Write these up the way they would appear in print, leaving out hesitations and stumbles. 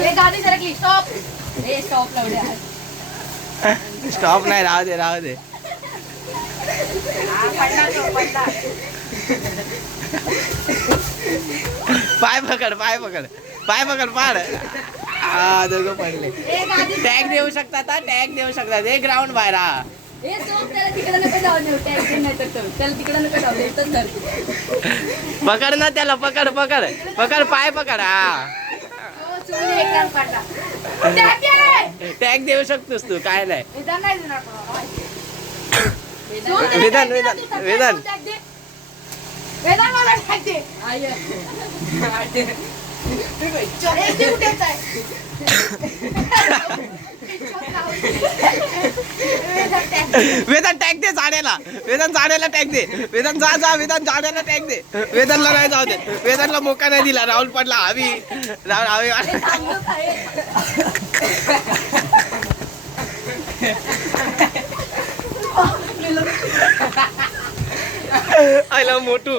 गाडी सरकली. स्टॉप. हे स्टॉप लावले. स्टॉप नाही, राहू दे राहू दे. पाय पकड पाय पकड पाय पकड पाड. हा दोघं पडले. टॅग देऊ शकतात हा, टॅग देऊ शकतात. हे ग्राउंड बाहेर हा. त्याला तिकडे नको जाऊ देऊ. त्याला तिकडे नको जाऊ दे. इथंच धर. पकड ना त्याला, पकड पकड पकड पाय पकड. हा टॅग देऊ शकतोस तू, काय नाही. वेदान वेदान वेदान वेदान टॅग दे झाडाला. वेदान झाडाला टॅग दे. वेदान जा जा. वेदान झाडाला टॅग दे. वेदानला नाही जाऊ दे. वेदानला मोका नाही दिला. राहुल पडला. हवी राहुल हवी. आयला मोटू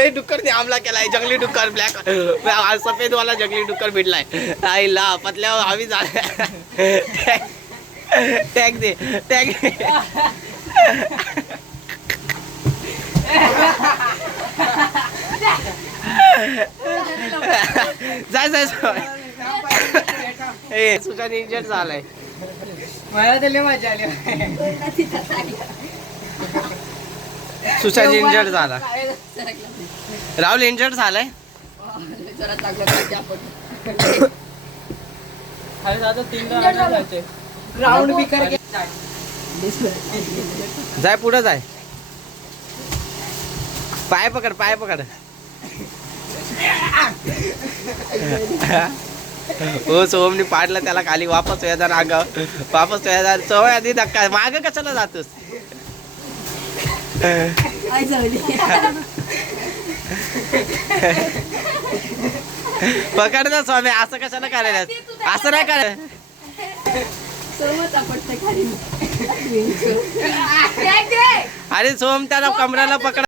ए डुक्कर ने हमला केलाय. जंगली डुक्कर ब्लॅक सफेद वाला जंगली डुक्कर भेटलाय. आईला पतल्यावर हवी झाला. टॅग दे टॅग. जाय जाय. ए सुशांत इंजर्ड झालाय. मला तर लय मजा आली. सुशांत इंजर्ड झाला. राहुल इंजर्ड झालाय. ग्राउंड बी कर. जाय पुढे जाय. पाय पकड पाय पकड. हो सोहमनी पाडला त्याला खाली. वापस वेदान आगाव. वापस वेदान. सोहम आधी धक्का. माग कशाला जातोस. पकड ना स्वामी. असं कशाला करायला. असं नाही करायला. अरे सोहम त्याला कमराला पकड.